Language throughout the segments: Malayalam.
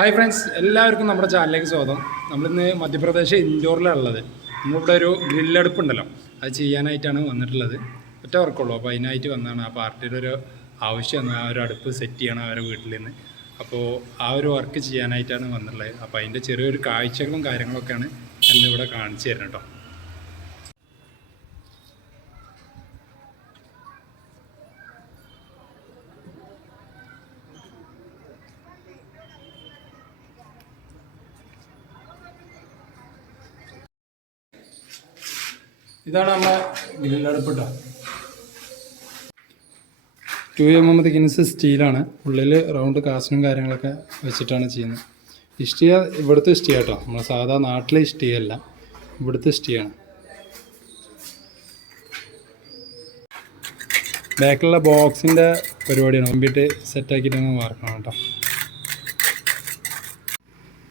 ഹായ് ഫ്രണ്ട്സ്, എല്ലാവർക്കും നമ്മുടെ ചാനലിലേക്ക് സ്വാഗതം. നമ്മളിന്ന് മധ്യപ്രദേശ് ഇൻഡോറിലാണ് ഉള്ളത്. നമ്മളിവിടെ ഒരു ഗ്രില്ലടുപ്പുണ്ടല്ലോ, അത് ചെയ്യാനായിട്ടാണ് വന്നിട്ടുള്ളത്. ഒറ്റ വർക്കുള്ളൂ. അപ്പോൾ അതിനായിട്ട് വന്നതാണ്. ആ പാർട്ടിയുടെ ഒരു ആവശ്യമാണ് ആ ഒരു അടുപ്പ് സെറ്റ് ചെയ്യണം അവരുടെ വീട്ടിൽ നിന്ന്. അപ്പോൾ ആ ഒരു വർക്ക് ചെയ്യാനായിട്ടാണ് വന്നിട്ടുള്ളത്. അപ്പോൾ അതിൻ്റെ ചെറിയൊരു കാഴ്ചകളും കാര്യങ്ങളൊക്കെയാണ് എന്നിവിടെ കാണിച്ചു തരുന്നത് കേട്ടോ. ഇതാണ് നമ്മുടെ ഗ്രില്ലടുപ്പ് കേട്ടോ. 2mm thickness സ്റ്റീലാണ്. ഉള്ളിൽ റൗണ്ട് കാസ്റ്റും കാര്യങ്ങളൊക്കെ വെച്ചിട്ടാണ് ചെയ്യുന്നത്. ഇഷ്ടിക ഇവിടുത്തെ ഇഷ്ടിക കേട്ടോ, നമ്മുടെ സാധാ നാട്ടിലെ ഇഷ്ടികയല്ല, ഇവിടുത്തെ ഇഷ്ടികയാണ്. ബാക്കിലുള്ള ബോക്സിൻ്റെ പരിപാടിയാണ്. കമ്പ്യൂട്ടർ സെറ്റാക്കിയിട്ടാണ് വാർക്കണം കേട്ടോ.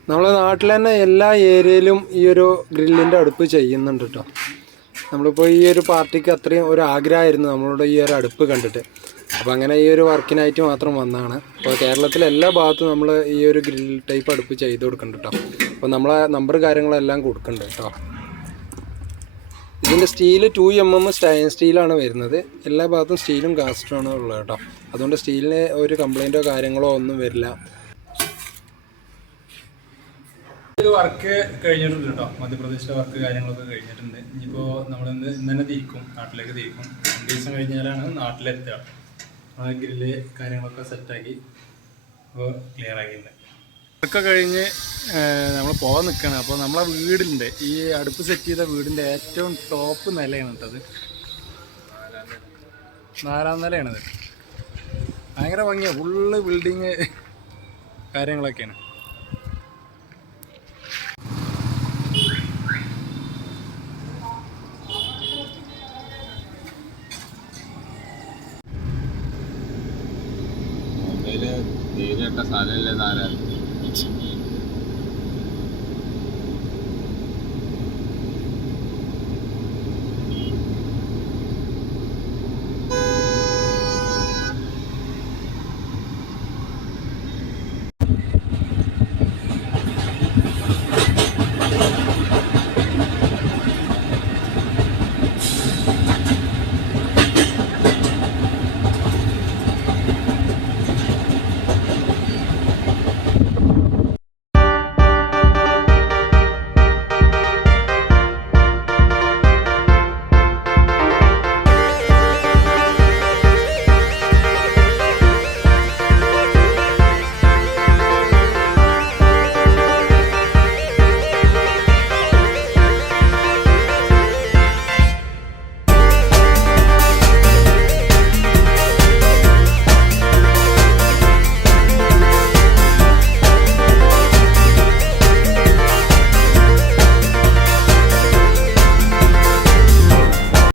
നമ്മളെ നാട്ടിൽ തന്നെ എല്ലാ ഏരിയയിലും ഈ ഒരു ഗ്രില്ലിൻ്റെ അടുപ്പ് ചെയ്യുന്നുണ്ട് കേട്ടോ. നമ്മളിപ്പോൾ ഈ ഒരു പാർട്ടിക്ക് അത്രയും ഒരു ആഗ്രഹമായിരുന്നു നമ്മളുടെ ഈ ഒരു അടുപ്പ് കണ്ടിട്ട്. അപ്പോൾ അങ്ങനെ ഈ ഒരു വർക്കിനായിട്ട് മാത്രം വന്നതാണ്. അപ്പോൾ കേരളത്തിലെ എല്ലാ ഭാഗത്തും നമ്മൾ ഈ ഒരു ഗ്രിൽ ടൈപ്പ് അടുപ്പ് ചെയ്ത് കൊടുക്കുന്നുണ്ട് കേട്ടോ. അപ്പോൾ നമ്മളെ നമ്പർ കാര്യങ്ങളെല്ലാം കൊടുക്കുന്നുണ്ട് കേട്ടോ. ഇതിൻ്റെ സ്റ്റീല് 2mm സ്റ്റീലാണ് വരുന്നത്. എല്ലാ ഭാഗത്തും സ്റ്റീലും കാസ്റ്റുമാണ് ഉള്ളത് കേട്ടോ. അതുകൊണ്ട് സ്റ്റീലിന് ഒരു കംപ്ലൈൻറ്റോ കാര്യങ്ങളോ ഒന്നും വരില്ല. ഒരു വർക്ക് കഴിഞ്ഞിട്ടുണ്ട് കേട്ടോ. മധ്യപ്രദേശിലെ വർക്ക് കാര്യങ്ങളൊക്കെ കഴിഞ്ഞിട്ടുണ്ട്. ഇനിയിപ്പോൾ നമ്മൾ ഇന്ന് തന്നെ തിരിക്കും, നാട്ടിലേക്ക് തിരിക്കും. 2 ദിവസം കഴിഞ്ഞാലാണ് നാട്ടിലെത്തുക. ആ ഗ്രില്ല് കാര്യങ്ങളൊക്കെ സെറ്റാക്കി ഇപ്പോൾ ക്ലിയർ ആക്കിയിട്ടുണ്ട്. വർക്ക് കഴിഞ്ഞ് നമ്മൾ പോകാൻ നിൽക്കുകയാണ്. അപ്പോൾ നമ്മളെ വീടിൻ്റെ ഈ അടുപ്പ് സെറ്റ് ചെയ്ത വീടിൻ്റെ ഏറ്റവും ടോപ്പ് നിലയാണ് കേട്ടത്. 4ാം നിലയാണത്. ഭയങ്കര ഭംഗിയാണ്. ഫുള്ള് ബിൽഡിങ് കാര്യങ്ങളൊക്കെയാണ്. തീരെട്ട സ്ഥലമല്ലേ താരം.